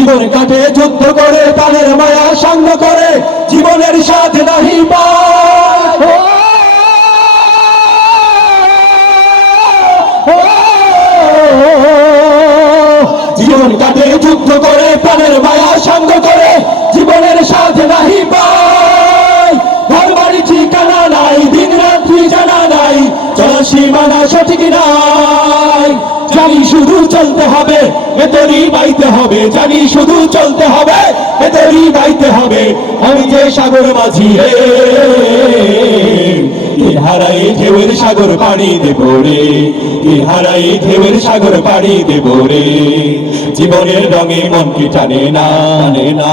জীবন কাটে যুদ্ধ করে, প্রাণের মায়া সাঙ্গ করে, জীবনের স্বাদ নাহি পায়। জীবন কাটে যুদ্ধ করে, প্রাণের মায়া সাঙ্গ করে, জীবনের স্বাদ নাহি পায়। ঘর বাড়ি ঠিকানা নাই, দিন রাত্রি জানা নাই, চলার সীমানা সঠিক নাই। জানি শুধু চলতে হবে, ভেতরই বাইতে হবে, জানি শুধু চলতে হবে, ভেতরই বাইতে হবে। আমি যে সাগর মাঝি রে, হারাই ঢেউয়ের সাগর পাড়ি দেব রে, হারাই ঢেউয়ের সাগর পাড়ি দেব রে। জীবনের রঙে মন কি টানে না, টানে না,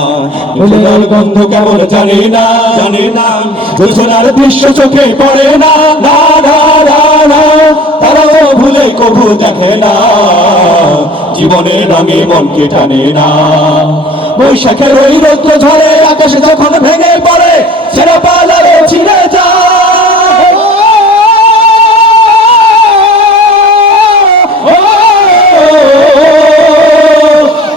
জোছনার গন্ধ কেমন জানে না, জানে না, জোছনার দৃশ্য চোখে পড়ে না, না না না না, তারাও ভুলে কবু দেখে না, জীবনের রঙে মন কি টানে না। বৈশাখের ওই রৌদ্র ঝরে, আকাশে যখন ভেঙে পড়ে, ছেঁড়া পালারে ছিঁড়ে যায়।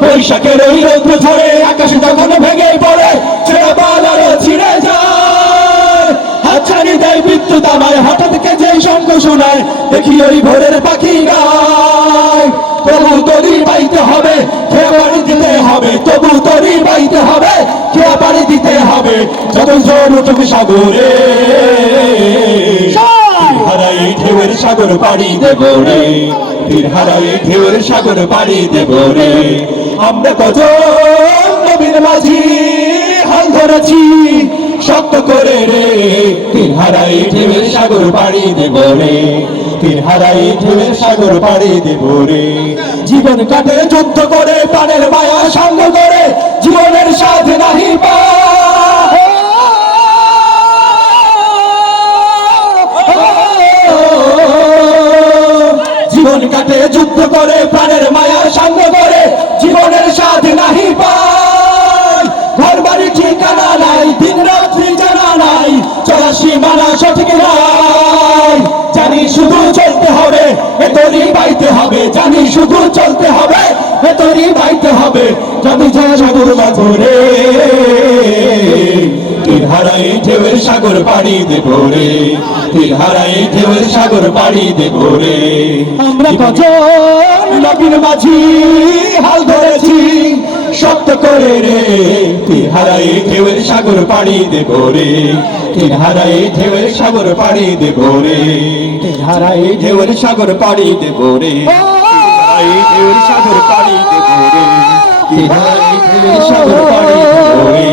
বৈশাখের ওই রৌদ্র ঝরে, আকাশে যখন ভেঙে পড়ে, ছেঁড়া পালারে ছিঁড়ে যায়। হাতছানি দেয় বিদ্যুৎ আমায়, হঠাৎ কে যে শঙ্খ শোনায়, দেখি ওই ভোরের পাখি গায়। তবু তরি বাইতে হবে, খেয়া পাড়ি দিতে হবে, তবু তরি বাইতে হবে, খেয়া পাড়ি দিতে হবে। যত জোর উঠুক সাগরে, হারাই ঢেউয়ের সাগর পাড়ি দেব রে, হারাই ঢেউয়ের সাগর পাড়ি দেব রে। আমরা কজন নবীর মাঝি হাল ধরেছি শক্ত করে রে, হারাই ঢেউয়ের সাগর পাড়ি দেব রে, হারাই ঢেউয়ের সাগর পাড়ি দেব রে। জীবন কাটে যুদ্ধ করে, প্রাণের মায়া সাঙ্গ করে, জীবনের স্বাদ নাহি পায়। জীবন কাটে যুদ্ধ করে, প্রাণের মায়া সাঙ্গ করে, জীবনের স্বাদ নাহি পায়। ঘর বাড়ি ঠিকানা নাই, দিন রাত্রি জানা নাই, চলার সীমানা সঠিক নাই। জানি শুধু চলতে হবে, ভেতরই বাইতে হবে, জানি শুধু চলতে হবে, ভেতরই বাইতে হবে। যদি যায় সাগর মাঝরে, হারাই ঢেউয়ের সাগর পাড়ি দেব রে, হারাই ঢেউয়ের সাগর পাড়ি দেব রে। আমরা কজন নবীর মাঝি হাল ধরেছি শক্ত করে রে, হারাই ঢেউয়ের সাগর পাড়ি দেব রে, হারাই ঢেউয়ের সাগর পাড়ি দেব রে, হারাই ঢেউয়ের সাগর পাড়ি দেব রে, হারাই ঢেউয়ের সাগর পাড়ি দেব রে, হারাই ঢেউয়ের সাগর পাড়ি দেব রে।